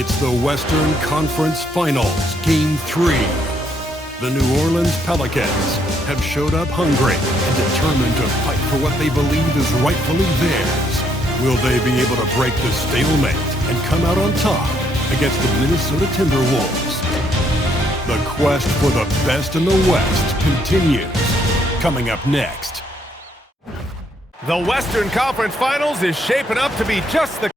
It's the Western Conference Finals, Game 3. The New Orleans Pelicans have showed up hungry and determined to fight for what they believe is rightfully theirs. Will they be able to break the stalemate and come out on top against the Minnesota Timberwolves? The quest for the best in the West continues. Coming up next. The Western Conference Finals is shaping up to be just the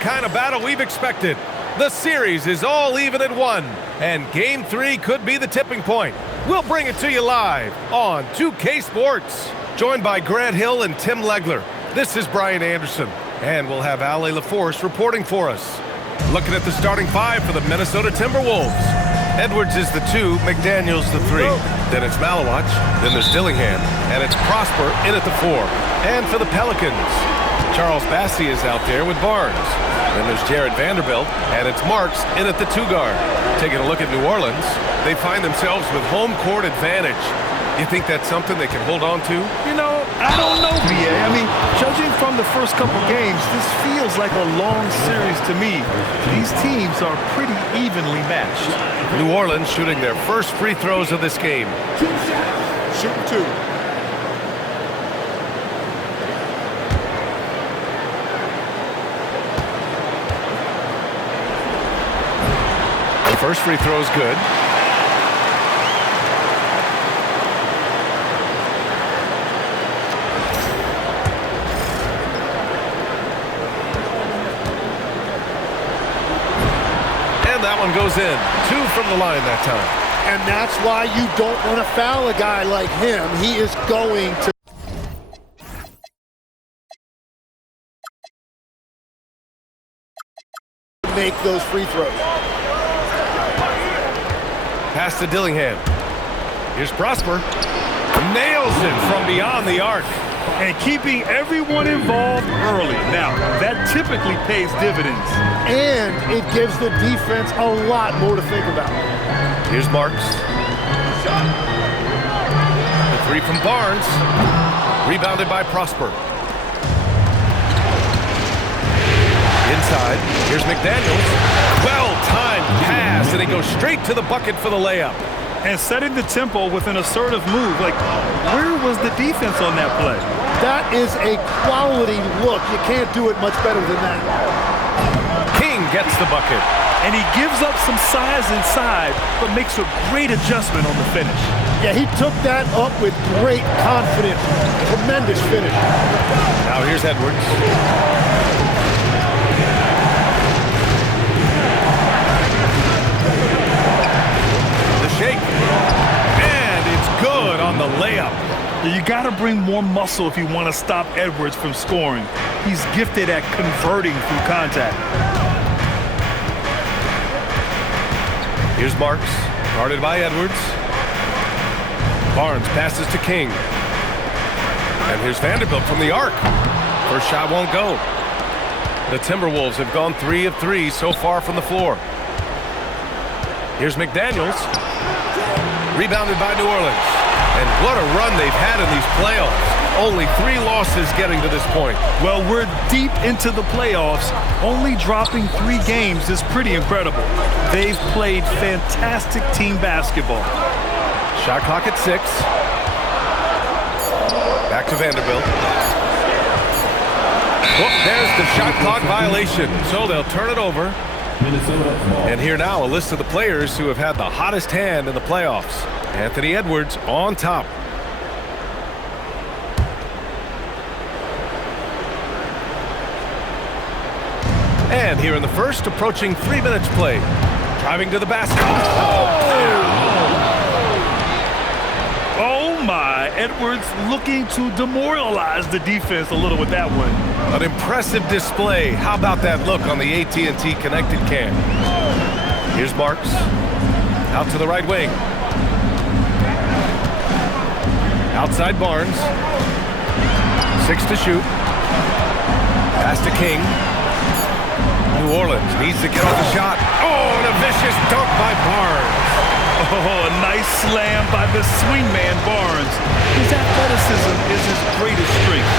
kind of battle we've expected. The series is all even at 1, and Game 3 could be the tipping point. We'll bring it to you live on 2K Sports. Joined by Grant Hill and Tim Legler, this is Brian Anderson, and we'll have Ale LaForce reporting for us. Looking at the starting 5 for the Minnesota Timberwolves. Edwards is the 2, McDaniels the 3. Then it's Malawach, then there's Dillingham, and it's Prosper in at the 4. And for the Pelicans, Charles Bassey is out there with Barnes. Then there's Jared Vanderbilt, and it's Marks in at the 2 guard. Taking a look at New Orleans, they find themselves with home court advantage. You think that's something they can hold on to? You know, I don't know, BA. I mean, judging from the first couple games, this feels like a long series to me. These teams are pretty evenly matched. New Orleans shooting their first free throws of this game. Shooting 2. First free throw is good. And that one goes in. 2 from the line that time. And that's why you don't want to foul a guy like him. He is going to make those free throws. Pass to Dillingham. Here's Prosper. Nails it from beyond the arc. And keeping everyone involved early. Now, that typically pays dividends. And it gives the defense a lot more to think about. Here's Marks. The 3 from Barnes. Rebounded by Prosper. Inside. Here's McDaniels. Well-timed pass, and he goes straight to the bucket for the layup. And setting the tempo with an assertive move. Like, where was the defense on that play? That is a quality look. You can't do it much better than that. King gets the bucket. And he gives up some size inside, but makes a great adjustment on the finish. Yeah, he took that up with great confidence. Tremendous finish. Now here's Edwards. Shake. And it's good on the layup. You got to bring more muscle if you want to stop Edwards from scoring. He's gifted at converting through contact. Here's Marks, guarded by Edwards. Barnes passes to King. And here's Vanderbilt from the arc. First shot won't go. The Timberwolves have gone 3 of 3 so far from the floor. Here's McDaniels. Rebounded by New Orleans. And what a run they've had in these playoffs. Only 3 losses getting to this point. Well, we're deep into the playoffs. Only dropping 3 games is pretty incredible. They've played fantastic team basketball. Shot clock at 6. Back to Vanderbilt. Oh, there's the shot clock violation. So they'll turn it over. And here now, a list of the players who have had the hottest hand in the playoffs. Anthony Edwards on top. And here in the first, approaching 3 minutes played. Driving to the basket. Oh my. Edwards looking to demoralize the defense a little with that one. An impressive display. How about that look on the AT&T connected cam? Here's Marks. Out to the right wing. Outside Barnes. 6 to shoot. Pass to King. New Orleans needs to get off the shot. Oh, and a vicious dunk by Barnes. Oh, a nice slam by the swingman Barnes. His athleticism is his greatest strength.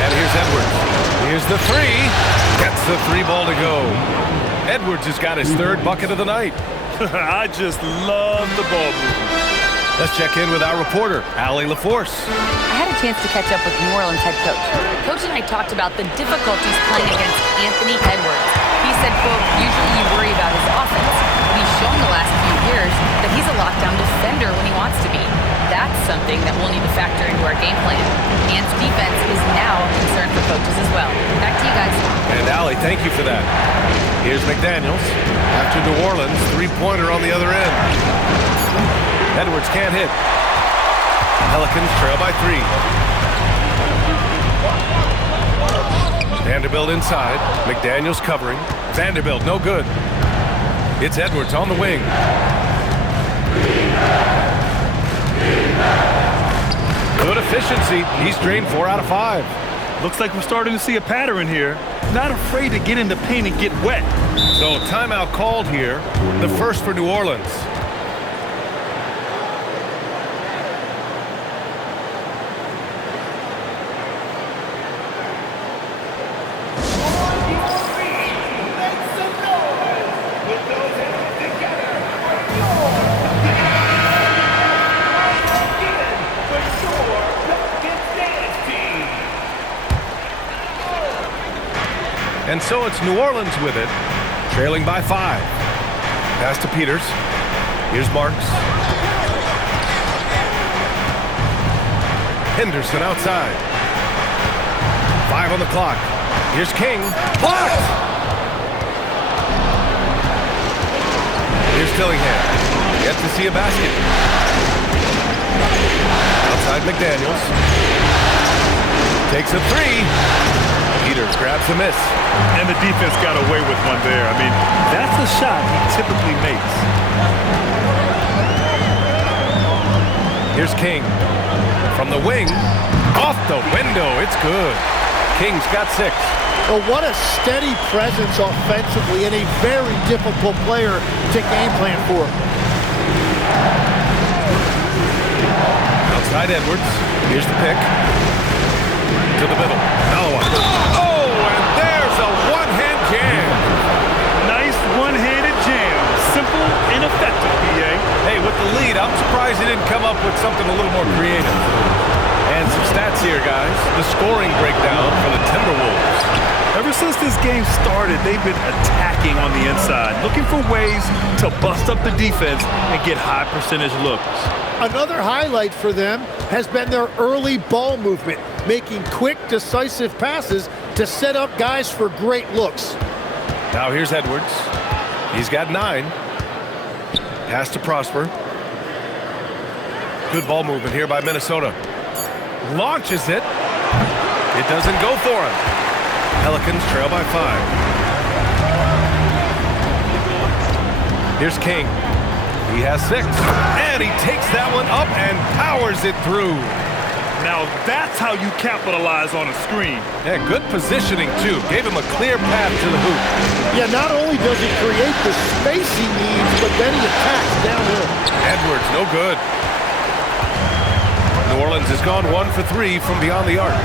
And here's Edwards. Here's the three. Gets the three ball to go. Edwards has got his third bucket of the night. I just love the ball movement. Let's check in with our reporter, Allie LaForce. I had a chance to catch up with New Orleans head coach. Coach and I talked about the difficulties playing against Anthony Edwards. He said, quote, usually you worry about his offense, but he's shown the last few years that he's a lockdown defender when he wants to be. That's something that we'll need to factor into our game plan. Ant's defense is now a concern for coaches as well. Back to you guys. And Allie, thank you for that. Here's McDaniels. After New Orleans, three-pointer on the other end. Edwards can't hit. Pelicans trail by 3. Vanderbilt inside. McDaniels covering. Vanderbilt no good. It's Edwards on the wing. Good efficiency. He's drained 4 out of 5. Looks like we're starting to see a pattern here. Not afraid to get in the paint and get wet. So timeout called here. The first for New Orleans. And so it's New Orleans with it, trailing by 5. Pass to Peters. Here's Marks. Henderson outside. 5 on the clock. Here's King. Blocked! Here's Dillingham. Yet to see a basket. Outside McDaniels. Takes a 3. Peters grabs the miss. And the defense got away with one there. I mean, that's the shot he typically makes. Here's King. From the wing. Off the window. It's good. King's got 6. Well, what a steady presence offensively and a very difficult player to game plan for. Outside Edwards. Here's the pick. To the middle. Oh, and there's a one-hand jam. Nice one-handed jam. Simple and effective, PA. Hey, with the lead, I'm surprised he didn't come up with something a little more creative. And some stats here, guys. The scoring breakdown for the Timberwolves. Ever since this game started, they've been attacking on the inside, looking for ways to bust up the defense and get high percentage looks. Another highlight for them has been their early ball movement, making quick, decisive passes to set up guys for great looks. Now here's Edwards. He's got 9. Pass to Prosper. Good ball movement here by Minnesota. Launches it. It doesn't go for him. Pelicans trail by 5. Here's King. He has 6. And he takes that one up and powers it through. Now that's how you capitalize on a screen. Yeah, good positioning, too. Gave him a clear path to the hoop. Yeah, not only does he create the space he needs, but then he attacks downhill. Edwards, no good. New Orleans has gone 1 for 3 from beyond the arc.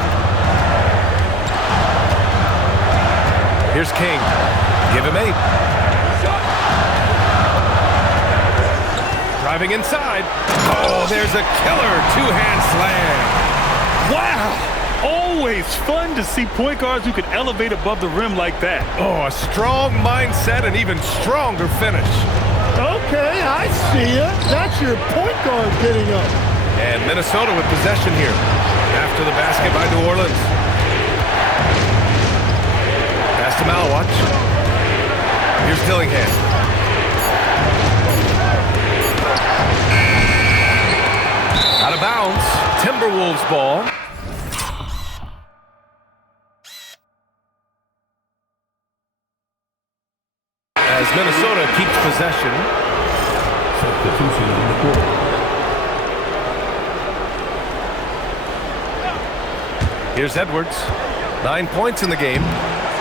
Here's King. Give him 8. Driving inside. Oh, there's a killer two-hand slam. Wow! Always fun to see point guards who can elevate above the rim like that. Oh, a strong mindset and even stronger finish. Okay, I see ya. That's your point guard getting up. And Minnesota with possession here after the basket by New Orleans. Pass to Malawatch. Here's Dillingham. Timberwolves ball. As Minnesota keeps possession. Substitution in the court. Here's Edwards. 9 points in the game.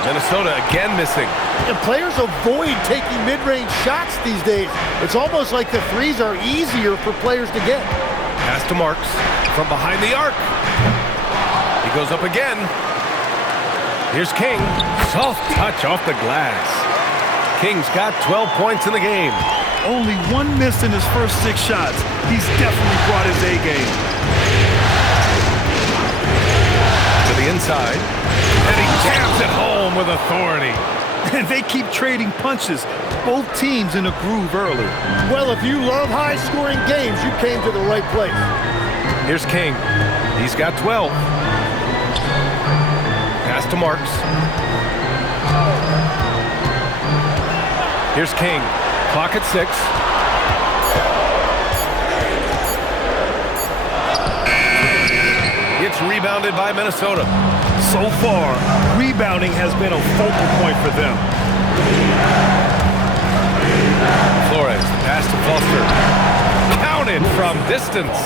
Minnesota again missing. And players avoid taking mid-range shots these days. It's almost like the threes are easier for players to get. Pass to Marks from behind the arc. He goes up again. Here's King. Soft touch off the glass. King's got 12 points in the game. Only one miss in his first 6 shots. He's definitely brought his A game. To the inside. And he jams it home with authority. And they keep trading punches. Both teams in a groove early. Well, if you love high-scoring games, you came to the right place. Here's King. He's got 12. Pass to Marks. Here's King. Clock at 6. It's rebounded by Minnesota. So far, rebounding has been a focal point for them. Flores, pass to Foster. Counted from distance.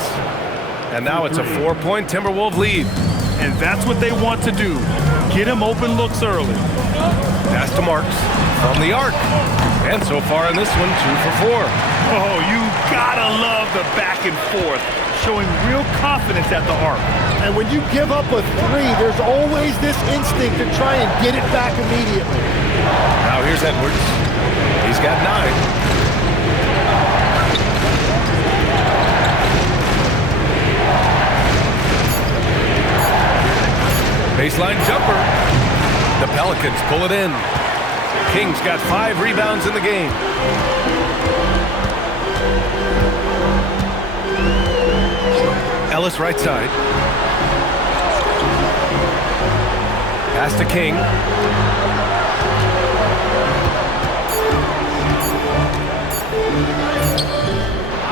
And now it's a 4-point Timberwolves lead. And that's what they want to do. Get him open looks early. Pass to Marks from the arc. And so far in this one, 2 for 4. Oh, you gotta love the back and forth, showing real confidence at the arc. And when you give up a three, there's always this instinct to try and get it back immediately. Now here's Edwards. He's got 9. Baseline jumper. The Pelicans pull it in. King's got 5 rebounds in the game. Ellis right side. Pass to King.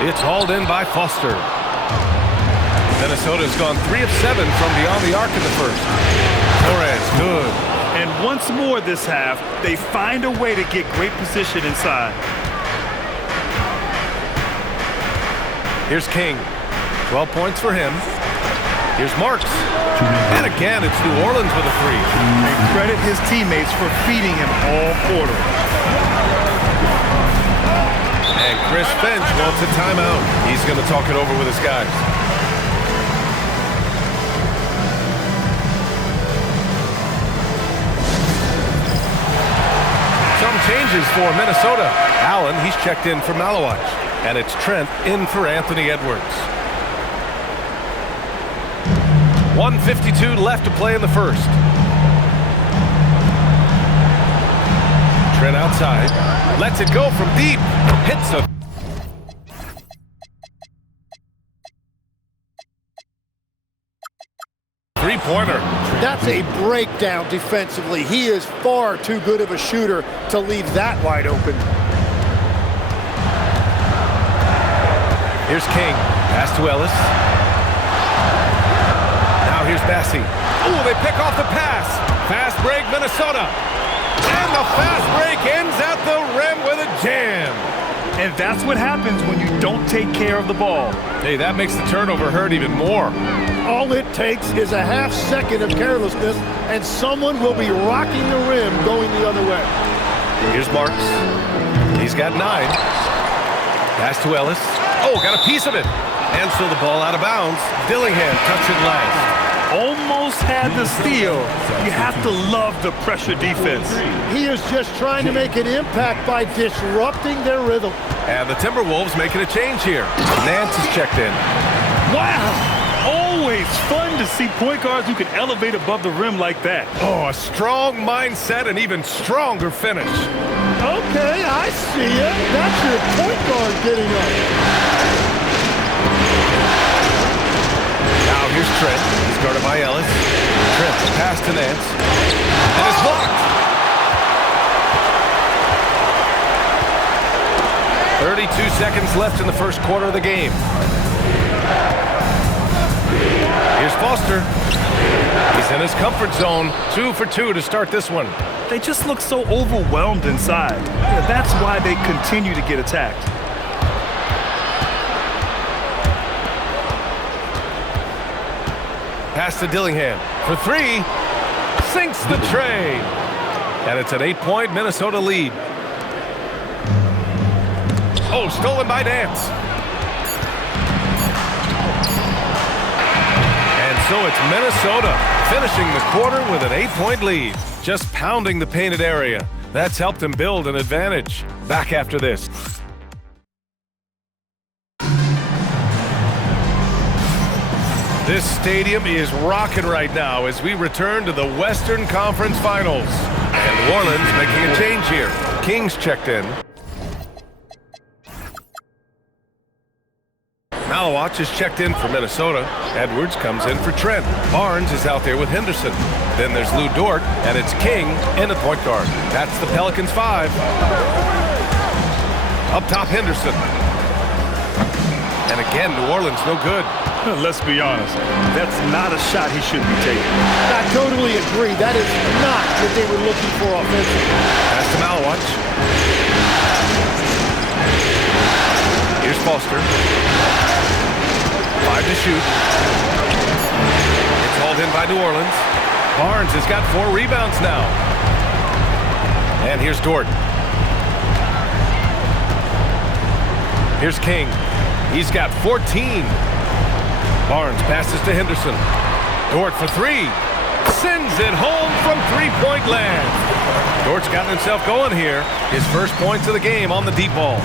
It's hauled in by Foster. Minnesota's gone 3 of 7 from beyond the arc in the first. Torres, good. And once more this half, they find a way to get great position inside. Here's King. 12 points for him. Here's Marks. And again, it's New Orleans with a 3. And credit his teammates for feeding him all quarter. And Chris Finch wants a timeout. He's going to talk it over with his guys. Some changes for Minnesota. Allen, he's checked in for Malawach. And it's Trent in for Anthony Edwards. 1:52 left to play in the first. Trent outside. Lets it go from deep. Hits a three-pointer. That's a breakdown defensively. He is far too good of a shooter to leave that wide open. Here's King. Pass to Ellis. Now here's Bassie. Ooh, they pick off the pass. Fast break, Minnesota. And the fast break ends at the rim with a jam. And that's what happens when you don't take care of the ball. Hey, that makes the turnover hurt even more. All it takes is a half second of carelessness, and someone will be rocking the rim going the other way. Here's Marks. He's got 9. Pass to Ellis. Oh, got a piece of it. And so the ball out of bounds. Dillingham cuts it last. Almost had the steal. You have to love the pressure defense. He is just trying to make an impact by disrupting their rhythm. And the Timberwolves making a change here. Nance is checked in. Wow! Always fun to see point guards who can elevate above the rim like that. Oh, a strong mindset and even stronger finish. Okay, I see it. That's your point guard getting up. Now here's Trent. He's guarded by Ellis. Trent, pass to Nance. And it's blocked. 32 seconds left in the first quarter of the game. comfort zone. 2 for 2 to start this one. They just look so overwhelmed inside. Yeah, that's why they continue to get attacked. Pass to Dillingham for 3. Sinks the tray. And it's an 8-point Minnesota lead. Oh, stolen by Dance. And so it's Minnesota finishing the quarter with an 8-point lead. Just pounding the painted area. That's helped them build an advantage. Back after this. This stadium is rocking right now as we return to the Western Conference Finals. And New Orleans making a change here. Kings checked in. Malawach is checked in for Minnesota. Edwards comes in for Trent. Barnes is out there with Henderson. Then there's Lou Dort, and it's King in the point guard. That's the Pelicans 5. Up top, Henderson. And again, New Orleans no good. Let's be honest, that's not a shot he should be taking. I totally agree. That is not what they were looking for offensively. Pass to Malawach. Here's Foster. 5 to shoot. It's hauled in by New Orleans. Barnes has got 4 rebounds now. And here's Dort. Here's King. He's got 14. Barnes passes to Henderson. Dort for 3. Sends it home from three-point land. Dort's gotten himself going here. His first points of the game on the deep ball.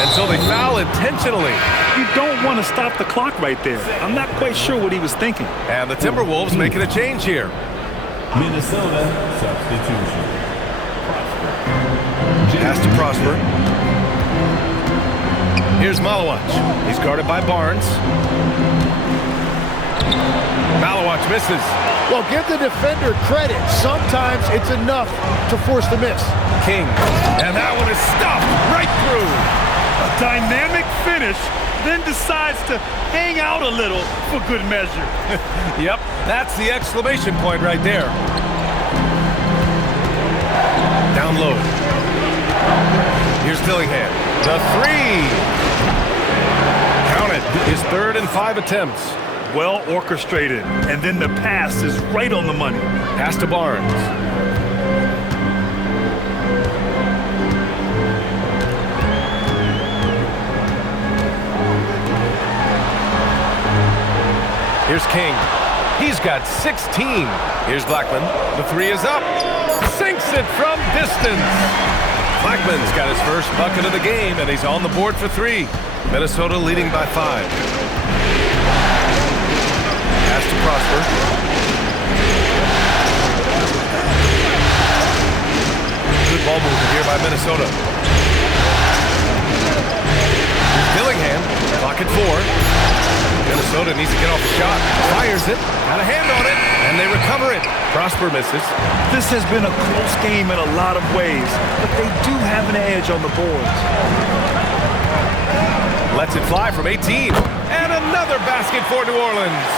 And so they foul intentionally. You don't want to stop the clock right there. I'm not quite sure what he was thinking. And the Timberwolves making a change here. Minnesota substitution. Pass to Prosper. Here's Malawach. He's guarded by Barnes. Malawach misses. Well, give the defender credit. Sometimes it's enough to force the miss. King. And that one is stuffed right through. A dynamic finish, then decides to hang out a little for good measure. Yep, that's the exclamation point right there. Down low. Here's Dillingham. The 3. Count it. His 3rd and 5 attempts. Well orchestrated, and then the pass is right on the money. Pass to Barnes. Here's King. He's got 16. Here's Blackman. The 3 is up. Sinks it from distance. Blackman's got his first bucket of the game, and he's on the board for 3. Minnesota leading by 5. Pass to Prosper. Good ball movement here by Minnesota. Here's Dillingham. Clock at 4. Minnesota needs to get off the shot. Fires it. Got a hand on it. And they recover it. Prosper misses. This has been a close game in a lot of ways, but they do have an edge on the boards. Lets it fly from 18. And another basket for New Orleans.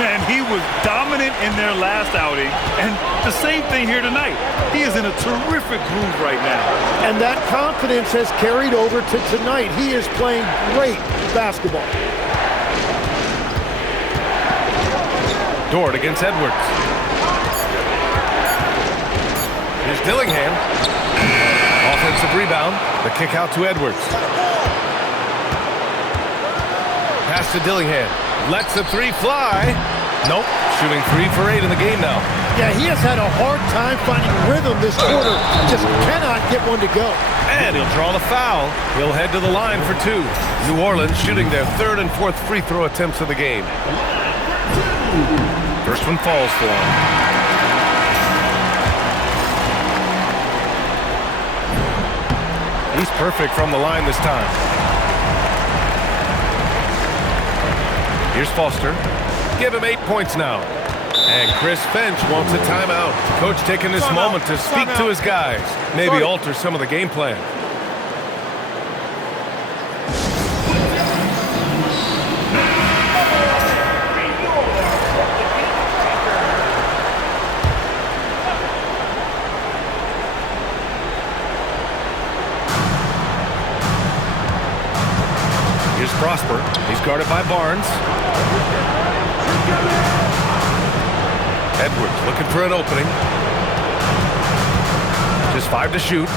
And he was dominant in their last outing. And the same thing here tonight. He is in a terrific groove right now. And that confidence has carried over to tonight. He is playing great basketball. Dort against Edwards. Here's Dillingham. Offensive rebound. The kick out to Edwards. Pass to Dillingham. Lets the 3 fly. Nope. Shooting 3 for 8 in the game now. Yeah, he has had a hard time finding rhythm this quarter. Just cannot get one to go. And he'll draw the foul. He'll head to the line for 2. New Orleans shooting their 3rd and 4th free throw attempts of the game. First one falls for him. He's perfect from the line this time. Here's Foster. Give him 8 points now. And Chris Finch wants a timeout. Coach taking this moment to speak to his guys. Maybe alter some of the game plan. guarded by Barnes. Edwards looking for an opening. Just 5 to shoot.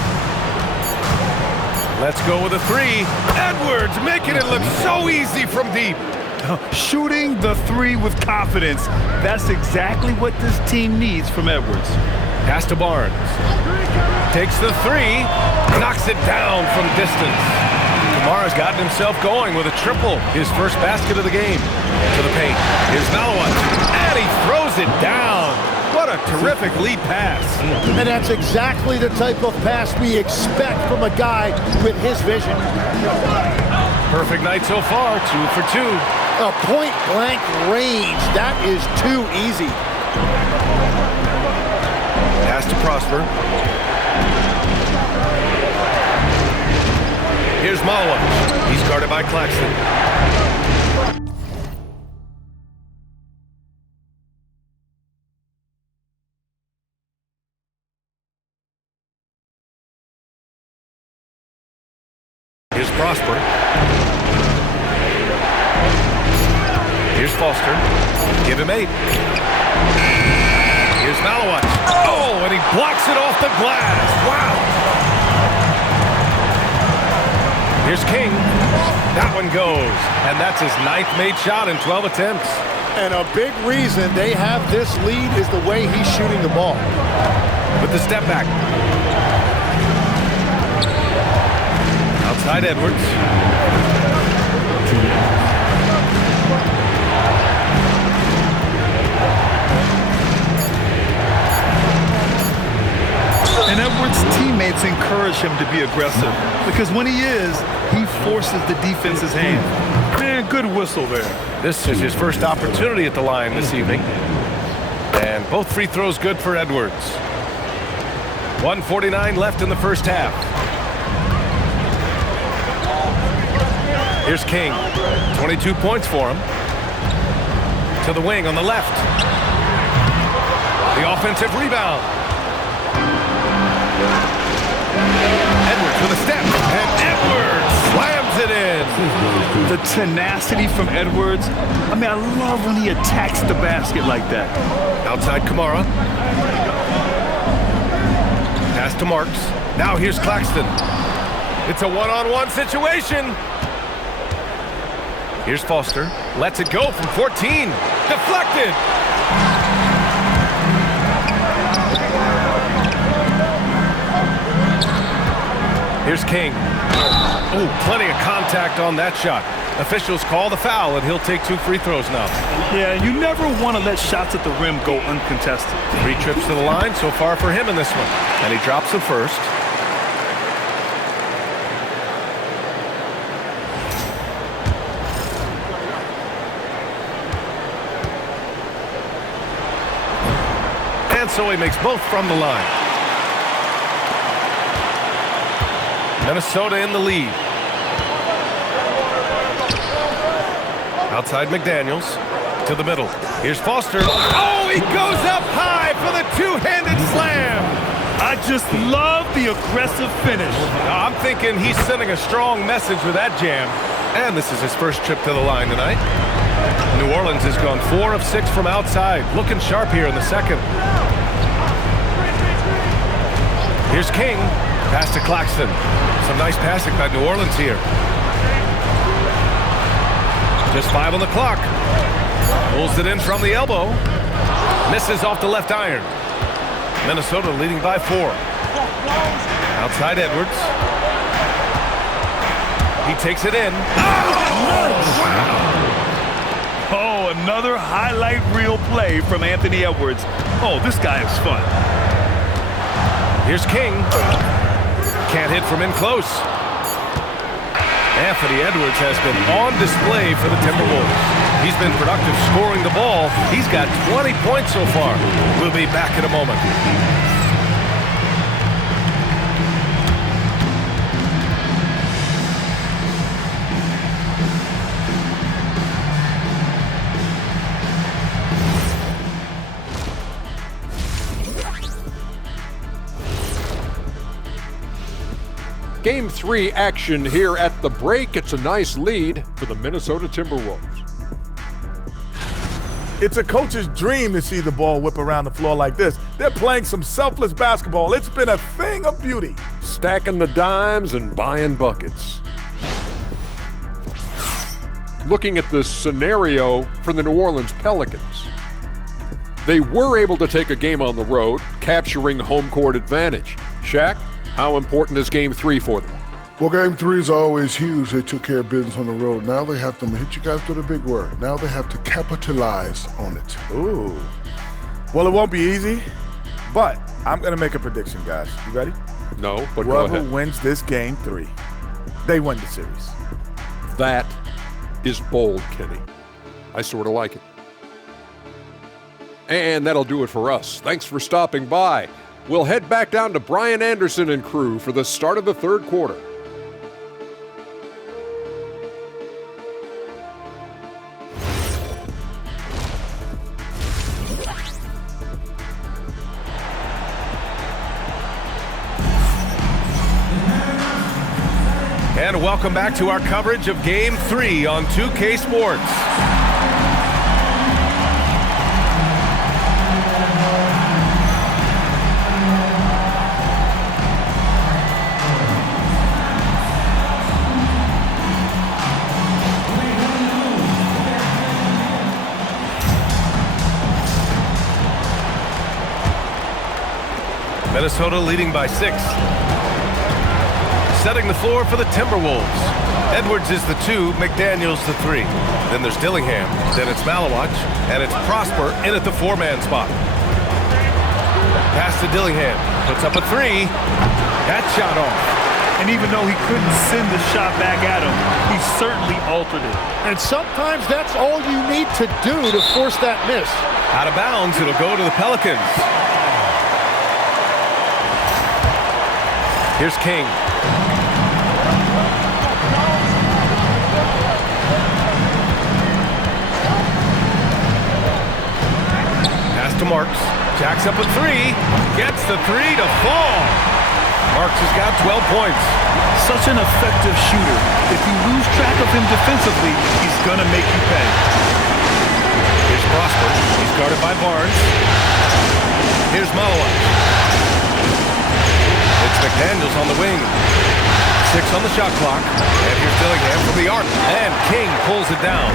Let's go with a 3. Edwards making it look so easy from deep. Shooting the 3 with confidence. That's exactly what this team needs from Edwards. Pass to Barnes. Takes the 3. Knocks it down from distance. Kamara's gotten himself going with a triple. His first basket of the game. To the paint. Here's Malawat. And he throws it down. What a terrific lead pass. And that's exactly the type of pass we expect from a guy with his vision. Perfect night so far. 2 for 2. A point-blank range. That is too easy. Pass to Prosper. Here's Malawat. He's guarded by Claxton. Here's Prosper. Here's Foster. Give him 8. Here's Malawat. Oh, and he blocks it off the glass. Wow. Here's King. That one goes. And that's his 9th made shot in 12 attempts. And a big reason they have this lead is the way he's shooting the ball. With the step back. Outside Edwards. And Edwards' teammates encourage him to be aggressive because when he is, he forces the defense's hand. Man, good whistle there. This is his first opportunity at the line this evening. And both free throws good for Edwards. 1:49 left in the first half. Here's King. 22 points for him. To the wing on the left. The offensive rebound. Edwards with a step. And Edwards slams it in. The tenacity from Edwards. I mean, I love when he attacks the basket like that. Outside Kamara. Pass to Marks. Now here's Claxton. It's a one-on-one situation. Here's Foster. Lets it go from 14. Deflected. Here's King. Oh, plenty of contact on that shot. Officials call the foul, and he'll take 2 free throws now. Yeah, you never want to let shots at the rim go uncontested. 3 trips to the line so far for him in this one. And he drops the first. And so he makes both from the line. Minnesota in the lead. Outside McDaniels to the middle. Here's Foster. Oh, he goes up high for the 2-handed slam. I just love the aggressive finish. I'm thinking he's sending a strong message with that jam. And this is his first trip to the line tonight. New Orleans has gone 4 of 6 from outside. Looking sharp here in the second. Here's King. Pass to Claxton. Some nice passing by New Orleans here. Just 5 on the clock. Pulls it in from the elbow. Misses off the left iron. Minnesota leading by 4. Outside Edwards. He takes it in. Oh, another highlight reel play from Anthony Edwards. Oh, this guy is fun. Here's King. Can't hit from in close. Anthony Edwards has been on display for the Timberwolves. He's been productive scoring the ball. He's got 20 points so far. We'll be back in a moment. Game 3 action here at the break. It's a nice lead for the Minnesota Timberwolves. It's a coach's dream to see the ball whip around the floor like this. They're playing some selfless basketball. It's been a thing of beauty. Stacking the dimes and buying buckets. Looking at the scenario for the New Orleans Pelicans. They were able to take a game on the road, capturing home court advantage. Shaq, how important is Game 3 for them? Well, Game 3 is always huge. They took care of business on the road. Now they have to hit you guys with a big word. Now they have to capitalize on it. Ooh. Well, it won't be easy, but I'm going to make a prediction, guys. You ready? No, but go Whoever ahead. wins this Game 3, they win the series. That is bold, Kenny. I sort of like it. And that'll do it for us. Thanks for stopping by. We'll head back down to Brian Anderson and crew for the start of the third quarter. And welcome back to our coverage of Game 3 on 2K Sports. Minnesota leading by 6. Setting the floor for the Timberwolves. Edwards is the 2, McDaniels the 3. Then there's Dillingham, then it's Malawach, and it's Prosper in at the 4-man spot. Pass to Dillingham, puts up a 3. That shot off. And even though he couldn't send the shot back at him, he certainly altered it. And sometimes that's all you need to do to force that miss. Out of bounds, it'll go to the Pelicans. Here's King. Pass to Marks. Jacks up a 3. Gets the 3 to fall. Marks has got 12 points. Such an effective shooter. If you lose track of him defensively, he's going to make you pay. Here's Prosper. He's guarded by Barnes. Here's Malawach. It's McDaniels on the wing. 6 on the shot clock. And here's Dillingham from the arc. And King pulls it down.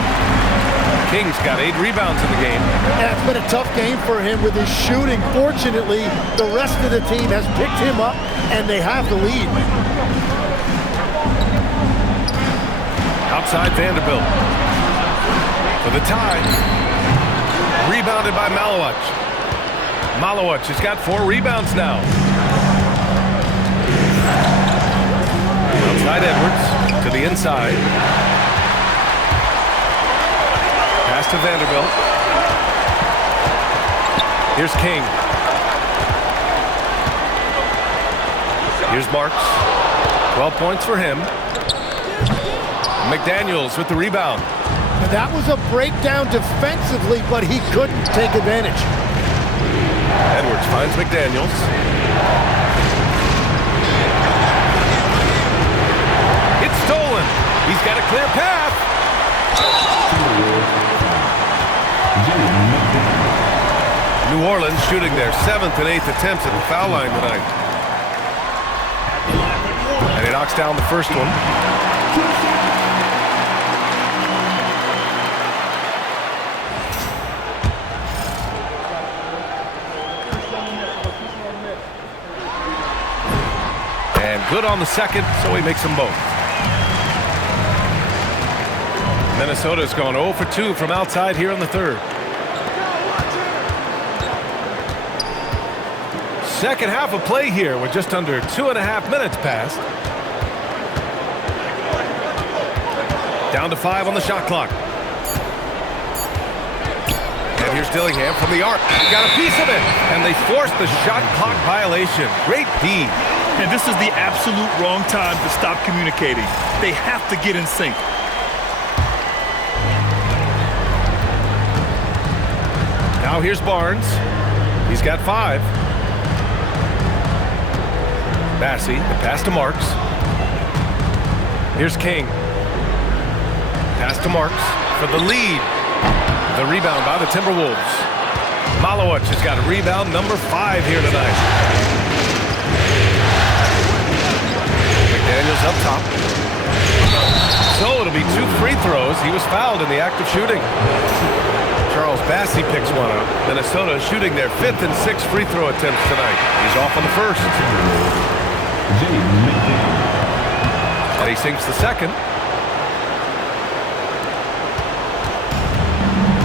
King's got 8 rebounds in the game. Yeah, it's been a tough game for him with his shooting. Fortunately, the rest of the team has picked him up, and they have the lead. Outside Vanderbilt. For the tie. Rebounded by Malawach. Malawach has got 4 rebounds now. Outside Edwards to the inside. Pass to Vanderbilt. Here's King. Here's Marks. 12 points for him. McDaniels with the rebound. And that was a breakdown defensively, but he couldn't take advantage. Edwards finds McDaniels. It's stolen. He's got a clear path. New Orleans shooting their 7th and 8th attempts at the foul line tonight. And he knocks down the first one. And good on the second, so he makes them both. Minnesota's gone 0 for 2 from outside here in the third. Second half of play here with just under 2.5 minutes passed. Down to 5 on the shot clock. And here's Dillingham from the arc. Got a piece of it, and they forced the shot clock violation. Great D. And this is the absolute wrong time to stop communicating. They have to get in sync. Now here's Barnes. He's got 5. Bassey, the pass to Marks. Here's King. Pass to Marks for the lead. The rebound by the Timberwolves. Malowicz has got a rebound number 5 here tonight. McDaniels up top. So it'll be 2 free throws. He was fouled in the act of shooting. Charles Bassey picks one up. Minnesota is shooting their 5th and 6th free throw attempts tonight. He's off on the first. And he sinks the second.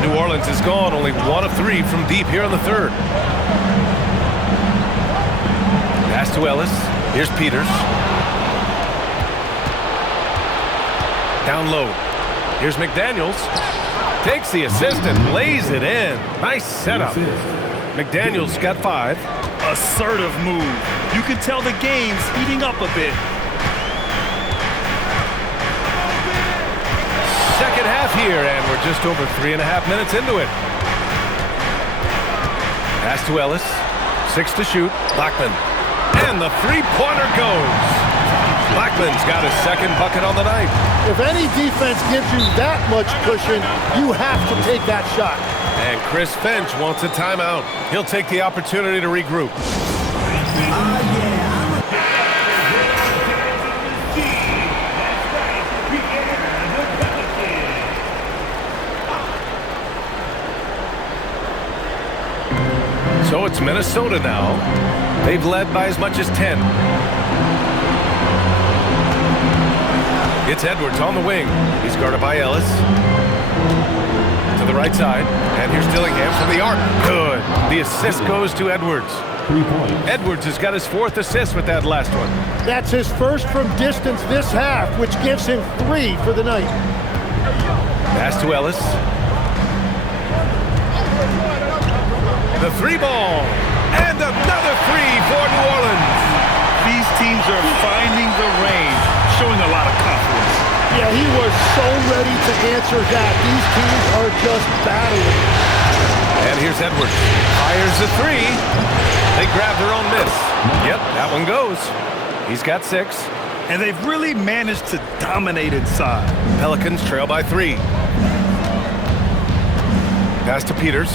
New Orleans is gone, only 1 of 3 from deep here in the third. Pass to Ellis. Here's Peters. Down low. Here's McDaniels. Takes the assist and lays it in. Nice setup. McDaniels got 5. Assertive move. You can tell the game's heating up a bit. Second half here, and we're just over 3.5 minutes into it. Pass to Ellis. 6 to shoot. Blackman. And the three-pointer goes. Blackman's got his second bucket on the night. If any defense gives you that much cushion, you have to take that shot. And Chris Finch wants a timeout. He'll take the opportunity to regroup. So it's Minnesota now. They've led by as much as 10. It's Edwards on the wing. He's guarded by Ellis. To the right side. And here's Dillingham from the arc. Good. The assist goes to Edwards. 3 points. Edwards has got his 4th assist with that last one. That's his first from distance this half, which gives him 3 for the night. Pass to Ellis. The 3 ball. And another 3 for New Orleans. These teams are finding the range, showing a lot of confidence. Yeah, he was so ready to answer that. These teams are just battling. And here's Edwards. Fires the 3. They grab their own miss. Yep, that one goes. He's got 6. And they've really managed to dominate inside. Pelicans trail by 3. Pass to Peters.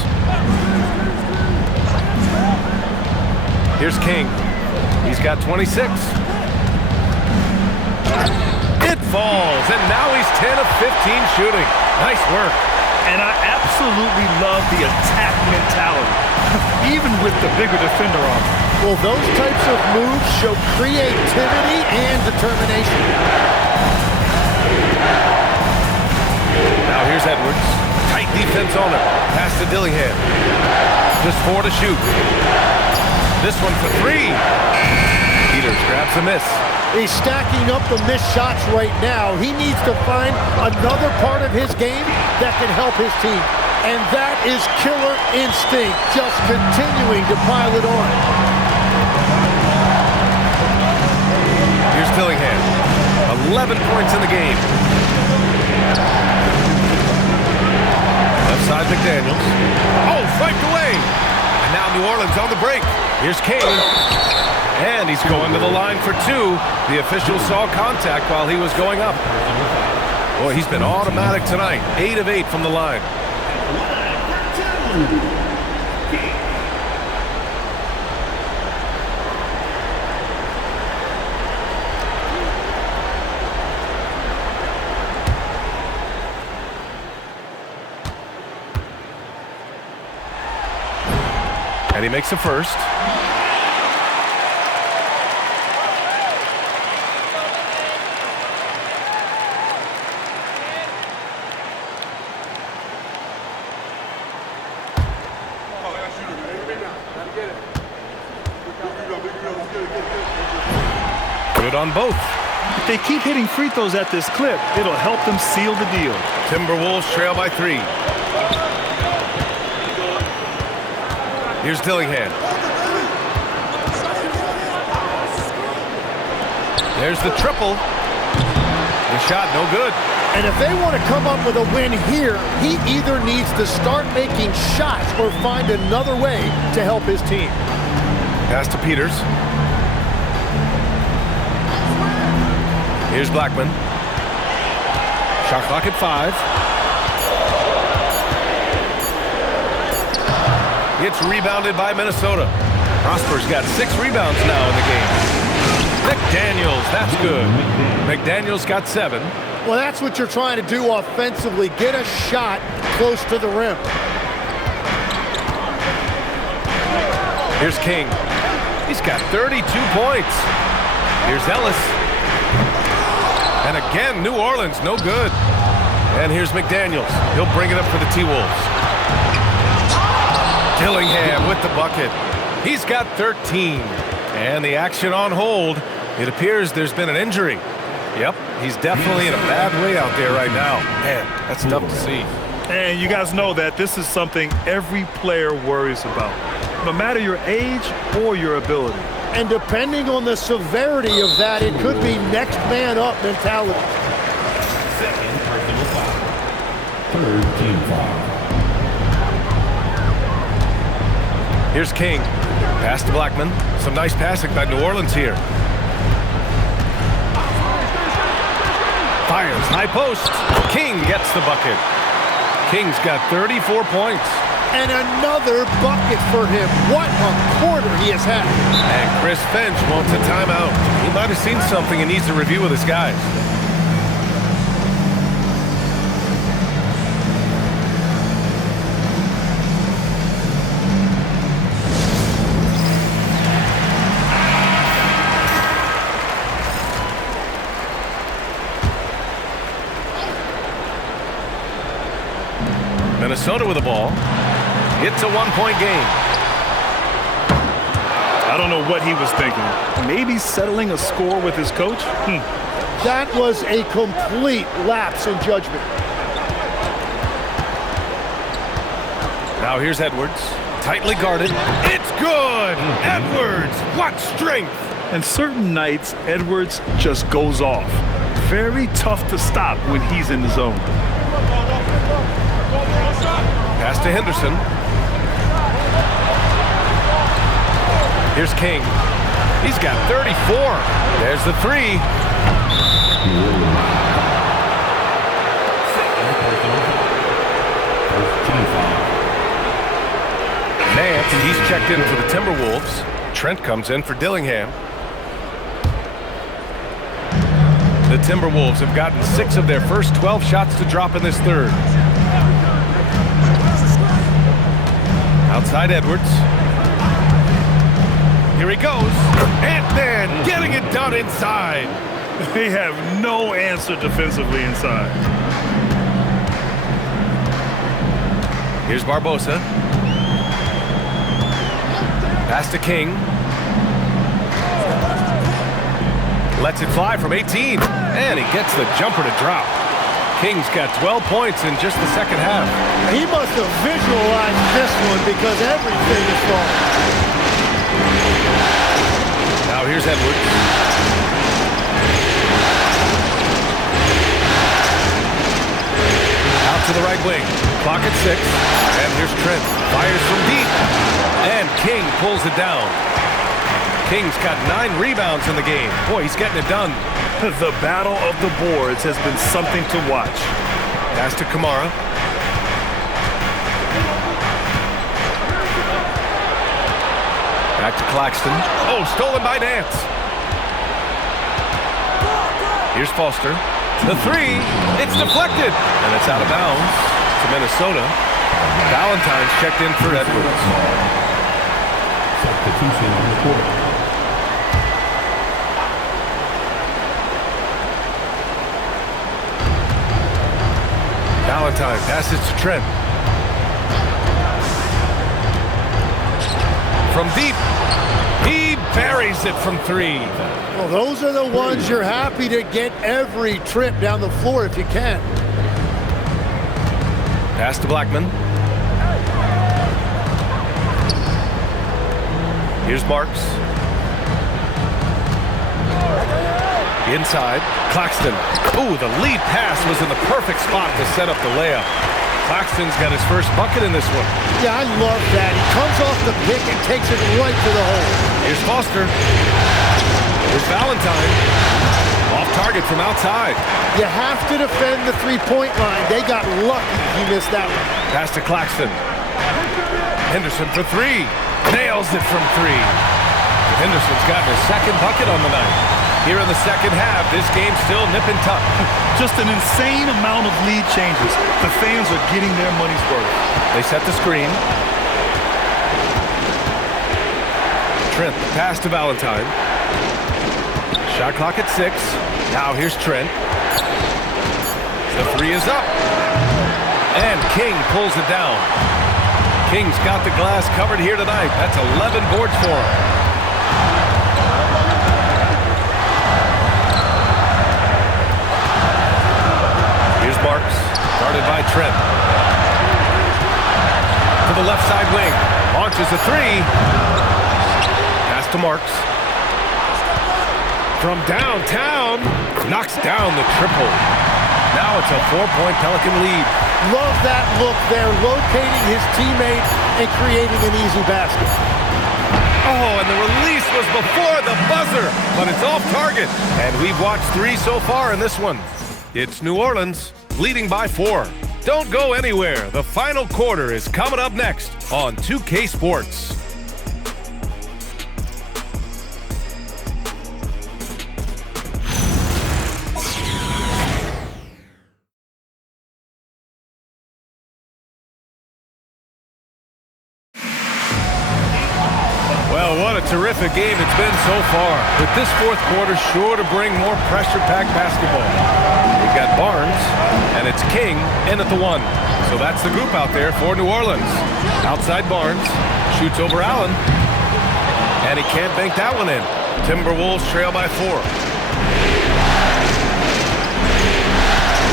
Here's King. He's got 26. It falls, and now he's 10 of 15 shooting. Nice work. And I absolutely love the attack mentality, even with the bigger defender on him. Well, those types of moves show creativity and determination. Now here's Edwards. Tight defense on him. Pass to Dillingham. Just 4 to shoot. This one for 3. Peters grabs a miss. He's stacking up the missed shots right now. He needs to find another part of his game that can help his team. And that is killer instinct, just continuing to pile it on. Here's Dillingham. 11 points in the game. Left side McDaniels. Oh, swiped away. And now New Orleans on the break. Here's King. And he's going to the line for 2. The official saw contact while he was going up. Boy, he's been automatic tonight. 8 of 8 from the line. And he makes the first. Good on both. If they keep hitting free throws at this clip, it'll help them seal the deal. Timberwolves trail by 3. Here's Dillingham. There's the triple. The shot no good. And if they want to come up with a win here, he either needs to start making shots or find another way to help his team. Pass to Peters. Here's Blackman. Shot clock at 5. It's rebounded by Minnesota. Prosper's got 6 rebounds now in the game. McDaniels, that's good. McDaniels got 7. Well, that's what you're trying to do offensively. Get a shot close to the rim. Here's King. He's got 32 points. Here's Ellis. And again, New Orleans, no good. And here's McDaniels. He'll bring it up for the T-Wolves. Dillingham with the bucket. He's got 13. And the action on hold. It appears there's been an injury. Yep, he's definitely in a bad way out there right now. Man, that's tough to see. And you guys know that this is something every player worries about, no matter your age or your ability. And depending on the severity of that, it could be next man up mentality. Second personal foul. Third team foul. Here's King. Pass to Blackman. Some nice passing by New Orleans here. Fires, high post. King gets the bucket. King's got 34 points. And another bucket for him. What a quarter he has had. And Chris Finch wants a timeout. He might have seen something and needs to review with his guys. Minnesota with the ball. It's a one-point game. I don't know what he was thinking. Maybe settling a score with his coach? That was a complete lapse in judgment. Now here's Edwards. Tightly guarded. It's good! Edwards! What strength! And certain nights, Edwards just goes off. Very tough to stop when he's in the zone. Pass to Henderson. Here's King. He's got 34. There's the 3. Nance, he's checked in for the Timberwolves. Trent comes in for Dillingham. The Timberwolves have gotten 6 of their first 12 shots to drop in this third. Outside Edwards. Here he goes. And then getting it done inside. They have no answer defensively inside. Here's Barbosa. Pass to King. Lets it fly from 18. And he gets the jumper to drop. King's got 12 points in just the second half. He must have visualized this one because everything is falling. Now here's Edwards. Out to the right wing. Clock at 6. And here's Trent. Fires from deep. And King pulls it down. King's got 9 rebounds in the game. Boy, he's getting it done. The battle of the boards has been something to watch. Pass to Kamara. Back to Claxton. Oh, stolen by Nance. Here's Foster. The 3. It's deflected. And it's out of bounds to Minnesota. Valentine's checked in for Edwards. Substitution on the court. Valentine passes to Trent. From deep, he buries it from 3. Well, those are the ones you're happy to get every trip down the floor if you can. Pass to Blackman. Here's Marks. Inside, Claxton. Ooh, the lead pass was in the perfect spot to set up the layup. Claxton's got his first bucket in this one. Yeah, I love that. He comes off the pick and takes it right to the hole. Here's Foster. Here's Valentine. Off target from outside. You have to defend the three-point line. They got lucky he missed that one. Pass to Claxton. Henderson for three. Nails it from three. Henderson's gotten his second bucket on the night. Here in the second half, this game's still nip and tuck. Just an insane amount of lead changes. The fans are getting their money's worth. They set the screen. Trent, pass to Valentine. Shot clock at 6. Now here's Trent. The three is up. And King pulls it down. King's got the glass covered here tonight. That's 11 boards for him. Here's Marks, guarded by Trent. To the left side wing. Launches a three. Pass to Marks. From downtown, knocks down the triple. Now it's a 4-point Pelican lead. Love that look there, locating his teammate and creating an easy basket. Oh, and the release was before the buzzer, but it's off target. And we've watched 3 so far in this one. It's New Orleans leading by 4. Don't go anywhere. The final quarter is coming up next on 2K Sports. What a terrific game it's been so far. With this fourth quarter sure to bring more pressure-packed basketball. We've got Barnes, and it's King in at the 1. So that's the group out there for New Orleans. Outside Barnes, shoots over Allen, and he can't bank that one in. Timberwolves trail by 4.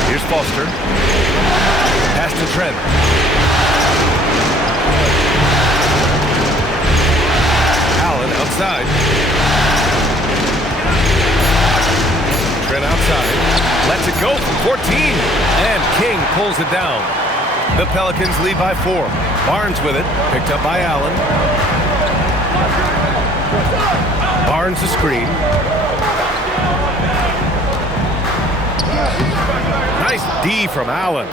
Here's Foster. Pass to Trent. Outside. Trent outside. Lets it go from 14. And King pulls it down. The Pelicans lead by 4. Barnes with it. Picked up by Allen. Barnes the screen. Nice D from Allen.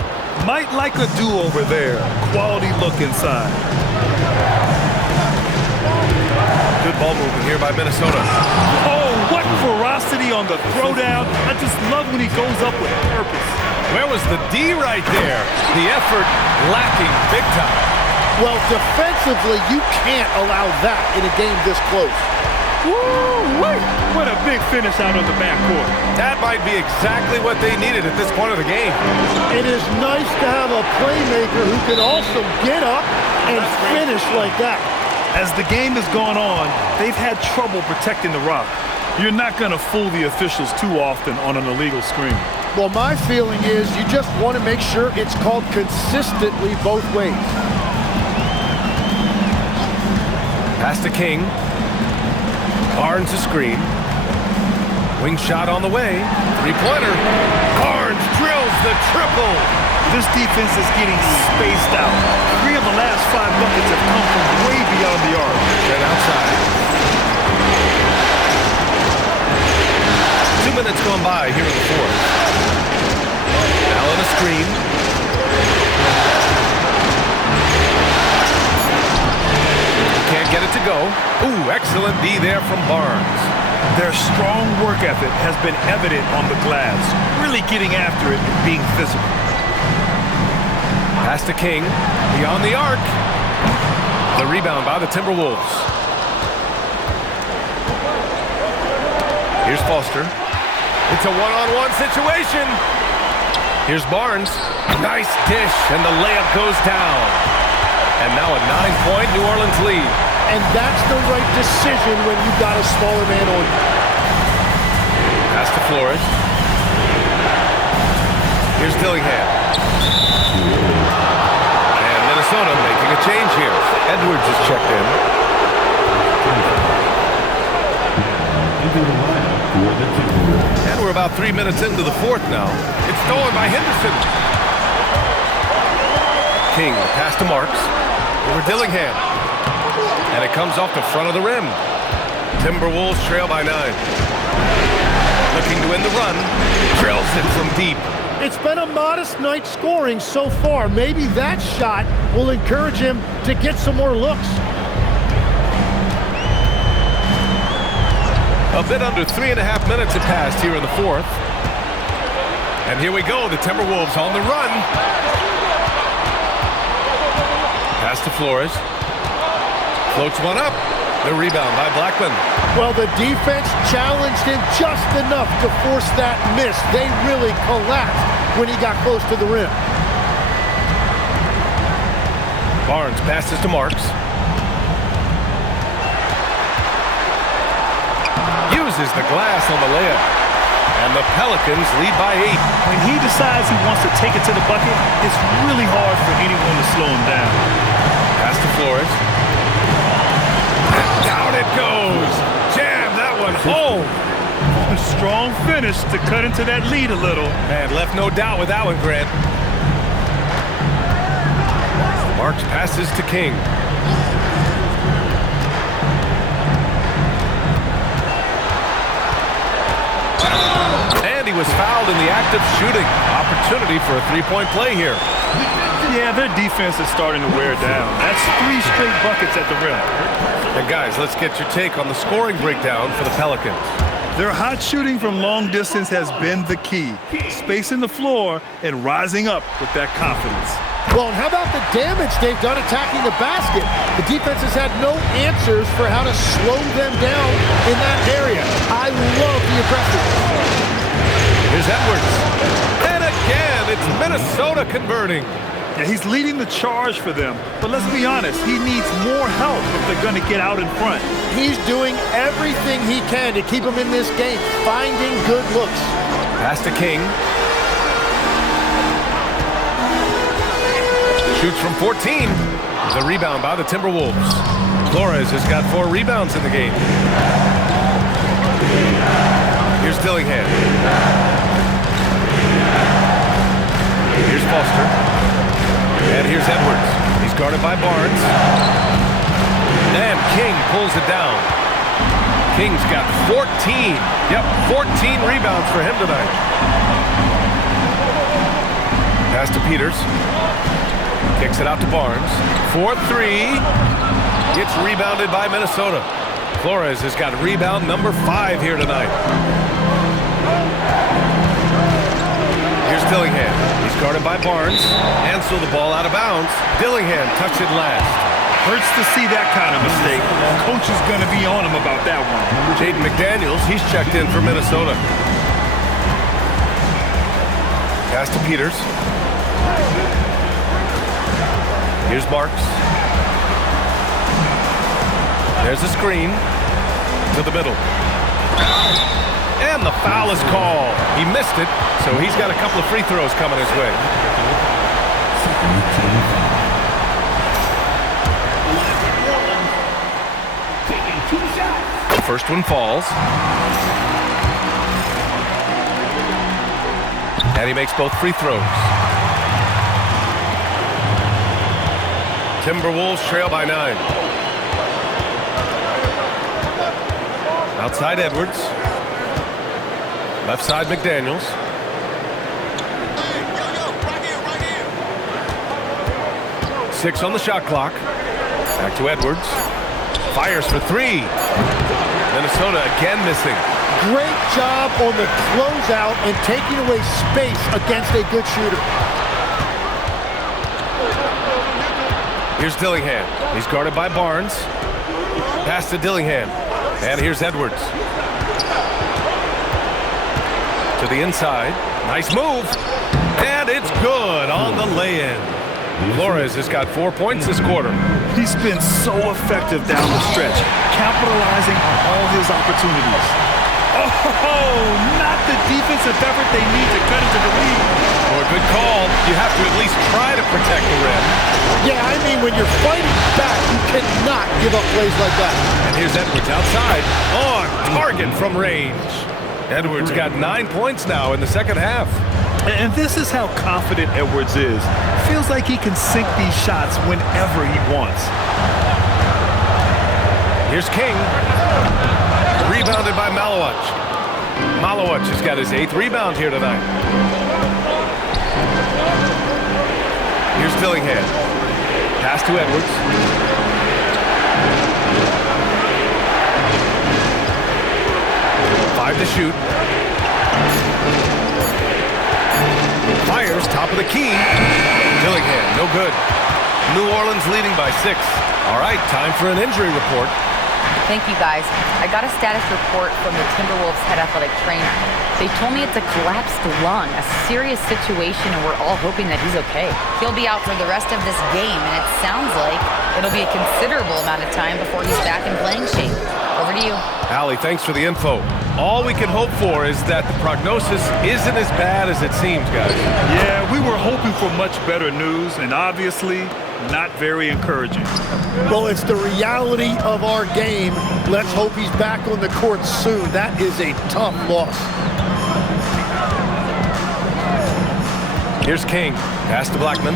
Might like a do-over there. Quality look inside. Good ball movement here by Minnesota. Oh, what ferocity on the throwdown. I just love when he goes up with purpose. Where was the D right there? The effort lacking big time. Well, defensively, you can't allow that in a game this close. Woo-wee! What a big finish out of the backcourt. That might be exactly what they needed at this point of the game. It is nice to have a playmaker who can also get up and finish like that. As the game has gone on, they've had trouble protecting the rock. You're not going to fool the officials too often on an illegal screen. Well, my feeling is you just want to make sure it's called consistently both ways. Pass to King. Barnes a screen. Wing shot on the way. Three-pointer. Barnes drills the triple. This defense is getting spaced out. 3 of the last 5 buckets have come from way beyond the arc. And outside. 2 minutes gone by here in the fourth. Allen a screen. Can't get it to go. Ooh, excellent D there from Barnes. Their strong work ethic has been evident on the glass. Really getting after it and being physical. Pass to King, beyond the arc. The rebound by the Timberwolves. Here's Foster. It's a one-on-one situation. Here's Barnes. Nice dish, and the layup goes down. And now a 9-point New Orleans lead. And that's the right decision when you've got a smaller man on you. Pass to Flores. Here's Dillingham. And Minnesota making a change here. Edwards is checked in. And we're about 3 minutes into the fourth now. It's stolen by Henderson. King, pass to Marks. Over Dillingham. And it comes off the front of the rim. Timberwolves trail by 9. The looking to win the run. Drills it from deep. It's been a modest night scoring so far. Maybe that shot will encourage him to get some more looks. A bit under 3.5 minutes have passed here in the fourth. And here we go, the Timberwolves on the run. Pass to Flores. Floats one up. The rebound by Blackman. Well, the defense challenged him just enough to force that miss. They really collapsed when he got close to the rim. Barnes passes to Marks. Uses the glass on the layup. And the Pelicans lead by 8. When he decides he wants to take it to the bucket, it's really hard for anyone to slow him down. Pass to Flores. And down it goes. Jam that one home. A strong finish to cut into that lead a little. Man, left no doubt with that one, Grant. Marks passes to King. And he was fouled in the act of shooting. Opportunity for a three-point play here. Yeah, their defense is starting to wear down. That's 3 straight buckets at the rim. And guys, let's get your take on the scoring breakdown for the Pelicans. Their hot shooting from long distance has been the key. Spacing the floor and rising up with that confidence. Well, and how about the damage they've done attacking the basket? The defense has had no answers for how to slow them down in that area. I love the aggressiveness. Here's Edwards. And again, it's Minnesota converting. Yeah, he's leading the charge for them. But let's be honest, he needs more help if they're going to get out in front. He's doing everything he can to keep them in this game, finding good looks. Pass to King. Shoots from 14. The rebound by the Timberwolves. Flores has got 4 rebounds in the game. Here's Dillingham. Here's Foster. And here's Edwards. He's guarded by Barnes. And King pulls it down. King's got 14. Yep, 14 rebounds for him tonight. Pass to Peters. Kicks it out to Barnes. 4-3. Gets rebounded by Minnesota. Flores has got rebound number 5 here tonight. Here's Dillingham. He's guarded by Barnes. And so the ball out of bounds. Dillingham touched it last. Hurts to see that kind of mistake. Coach is going to be on him about that one. Jaden McDaniels, he's checked in for Minnesota. Pass to Peters. Here's Marks. There's a screen to the middle. And the foul is called. He missed it, so he's got a couple of free throws coming his way. The first one falls. And he makes both free throws. Timberwolves trail by 9. Outside Edwards. Left side McDaniels. Six on the shot clock. Back to Edwards. Fires for 3. Minnesota again missing. Great job on the closeout and taking away space against a good shooter. Here's Dillingham. He's guarded by Barnes. Pass to Dillingham. And here's Edwards. To the inside. Nice move. And it's good on the lay-in. Flores has got 4 points this quarter. He's been so effective down the stretch, capitalizing on all his opportunities. Oh, not the defensive effort they need to cut into the lead. Well, a good call. You have to at least try to protect the rim. Yeah, I mean, when you're fighting back, you cannot give up plays like that. And here's Edwards outside. On target from range. Edwards got 9 points now in the second half. And this is how confident Edwards is. Feels like he can sink these shots whenever he wants. Here's King. Rebounded by Malowich. Malowicz has got his 8th rebound here tonight. Here's Dillingham. Pass to Edwards. Five to shoot. Fires, top of the key. Dillingham, no good. New Orleans leading by 6. All right, time for an injury report. Thank you, guys. I got a status report from the Timberwolves head athletic trainer. They told me it's a collapsed lung, a serious situation, and we're all hoping that he's okay. He'll be out for the rest of this game, and it sounds like it'll be a considerable amount of time before he's back in playing shape. Over to you. Allie, thanks for the info. All we can hope for is that the prognosis isn't as bad as it seems, guys. Yeah, we were hoping for much better news, and obviously not very encouraging. Well, it's the reality of our game. Let's hope he's back on the court soon. That is a tough loss. Here's King. Pass to Blackman.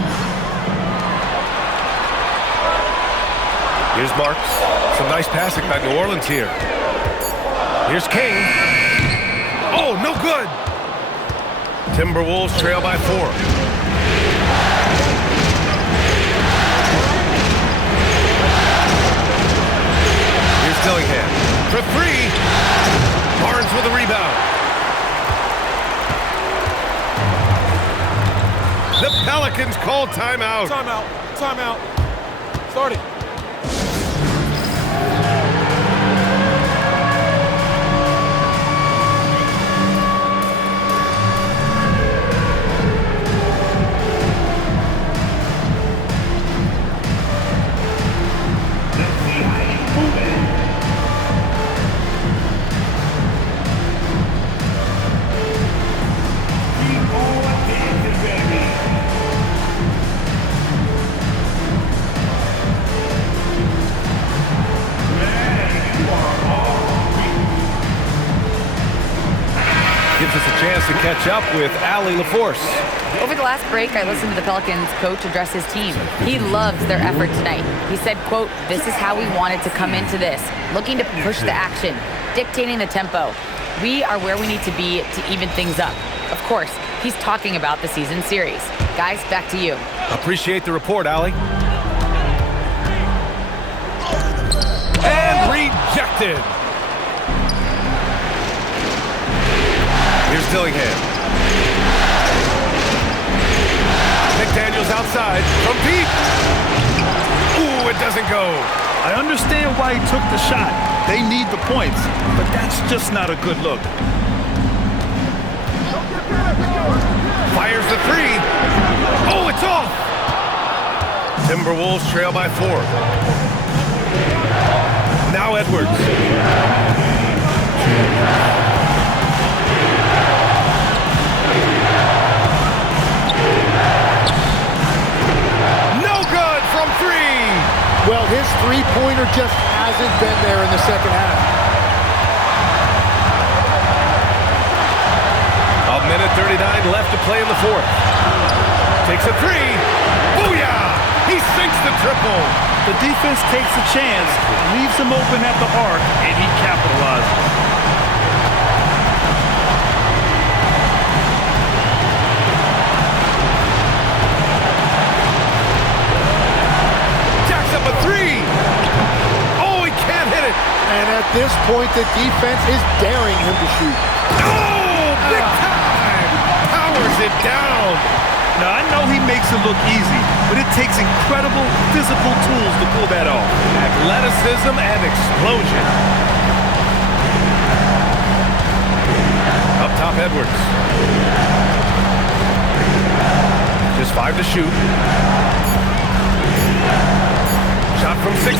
Here's Marks. Some nice passing by New Orleans here. Here's King. Oh, no good. Timberwolves trail by 4. Dillingham for 3. Barnes with a rebound. The Pelicans call timeout. Timeout. Timeout. Start it. Gives us a chance to catch up with Allie LaForce. Over the last break, I listened to the Pelicans coach address his team. He loves their effort tonight. He said, quote, "This is how we wanted to come into this, looking to push the action, dictating the tempo. We are where we need to be to even things up." Of course, he's talking about the season series. Guys, back to you. Appreciate the report, Allie. And rejected. Here's Dillingham. McDaniels outside from deep. Ooh, it doesn't go. I understand why he took the shot. They need the points, but that's just not a good look. Fires the 3. Oh, it's off. Timberwolves trail by 4. Now Edwards. Well, his three-pointer just hasn't been there in the second half. A minute 39 left to play in the 4th. Takes a 3. Booyah! He sinks the triple. The defense takes a chance, leaves him open at the arc, and he capitalizes. A 3. Oh, he can't hit it. And at this point, the defense is daring him to shoot. Oh, big time. Powers it down. Now, I know he makes it look easy, but it takes incredible physical tools to pull that off. Athleticism and explosion. Up top, Edwards. Just 5 to shoot. Shot from 16.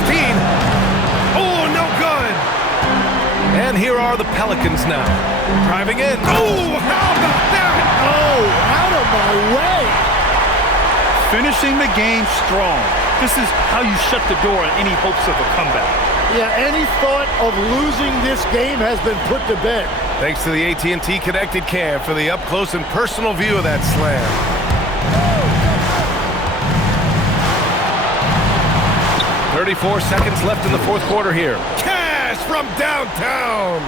Oh, no good. And here are the Pelicans now. Driving in. Oh, how about that? Oh, out of my way. Finishing the game strong. This is how you shut the door on any hopes of a comeback. Yeah, any thought of losing this game has been put to bed. Thanks to the AT&T Connected Cam for the up-close and personal view of that slam. 34 seconds left in the 4th quarter here. Cash from downtown.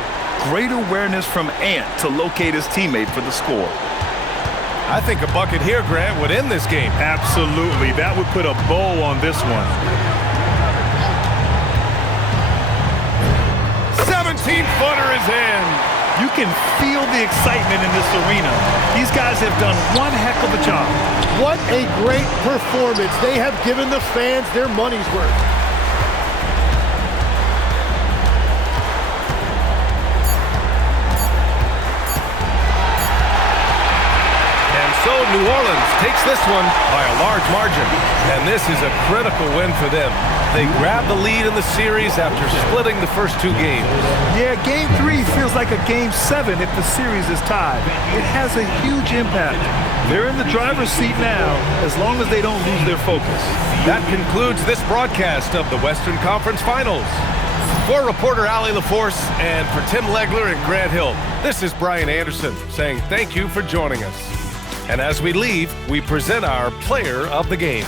Great awareness from Ant to locate his teammate for the score. I think a bucket here, Grant, would end this game. Absolutely. That would put a bow on this one. 17-footer is in. You can feel the excitement in this arena. These guys have done one heck of a job. What a great performance. They have given the fans their money's worth. So New Orleans takes this one by a large margin, and this is a critical win for them. They grab the lead in the series after splitting the first two games. Yeah, Game 3 feels like a Game 7 if the series is tied. It has a huge impact. They're in the driver's seat now, as long as they don't lose their focus. That concludes this broadcast of the Western Conference Finals. For reporter Allie LaForce and for Tim Legler and Grant Hill, this is Brian Anderson saying thank you for joining us. And as we leave, we present our player of the game.